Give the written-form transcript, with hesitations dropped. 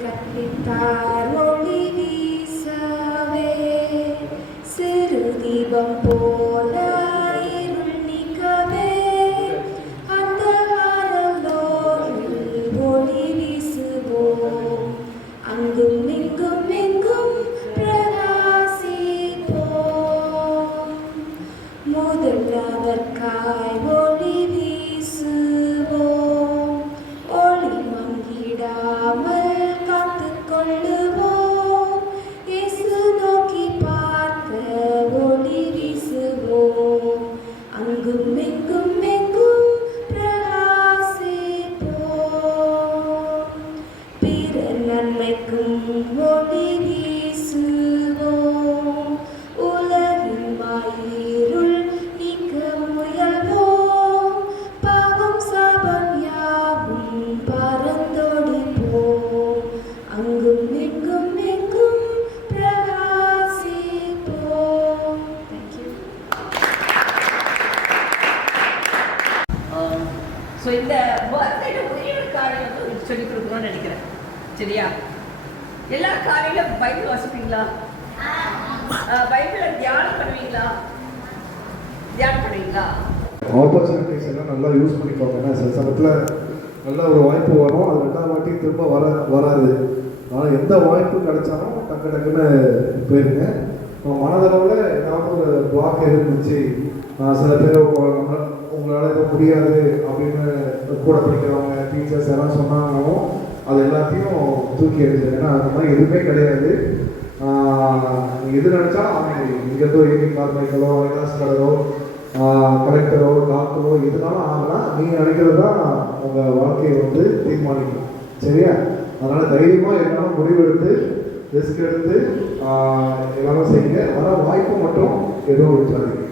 கற்பித்தார் ஒளி வீசவே சிறு தீபம் போல இருள் நீக்கவே அந்த காலலோரில் ஒளி வீசுவோம் அங்கும் இங்கும் எங்கும் பிரகாசிப்போம் முதலாவற்காய் ஒளி வீசுவோம் ஒளி மங்கிடாமல் கொள்ளுவோம் இயேசு நோக்கி பார்க்க ஒளி வீசுவோம் அங்கும் எங்கும் எங்கும் பிரகாசிப்போம் பிறர் நன்மைக்கும் ஒளி வீசுவோம் உலகின் மாயிருள் நீக்க முயல்வோம் பாவம் சாபம் யாவும் பறந்தோடிப்போம் அங்கும் எங்கும் எங்கும் பிரகாசிப்போம். Thank you. ஸோ இந்த பர்த்டேல ஒரே ஒரு காரியம் வந்து சொல்லிக் கொடுக்கணும்னு நினைக்கிறேன். சரியா? எல்லா காலையிலும் பைபிள் வாசிப்பீங்களா? பைபிளை தியானம் பண்ணுவீங்களா? ஆப்பர்ச்சுனிட்டிஸ் எல்லாம் நல்லா யூஸ் பண்ணிக்கோங்க. சில சமயத்தில் நல்ல ஒரு வாய்ப்பு வரும், அது 2வது வாட்டி திரும்ப வராது. ஆனால் எந்த வாய்ப்பு கிடைச்சாலும் டக்குன்னு போயிருங்க. மனதளவில் ஏதாவது ஒரு பிளாக் இருந்துச்சு, சில பேர் உங்களால் எதுவும் முடியாது அப்படின்னு கூட படிக்கிறவங்க டீச்சர்ஸ் எல்லாம் சொன்னாங்களும் அது எல்லாத்தையும் தூக்கி எடுத்து. ஏன்னா அந்த மாதிரி எதுவுமே கிடையாது. எது நினச்சா அவங்க இங்கேருந்தோ ஏவிங் கார்மைகளோ ஐலாஸ் கடலோ கலெக்டரோ டாக்டரோ எதுனாலும் ஆகலாம். நீங்கள் நினைக்கிறது தான் உங்கள் வாழ்க்கையை வந்து தீர்மானிக்கும். சரியா? அதனால் தைரியமாக எல்லாரும் முடிவெடுத்து ரிஸ்க் எடுத்து எல்லாரும் செய்யுங்க. வர வாய்ப்பு மட்டும் எதுவும் விட்டுறாதீங்க.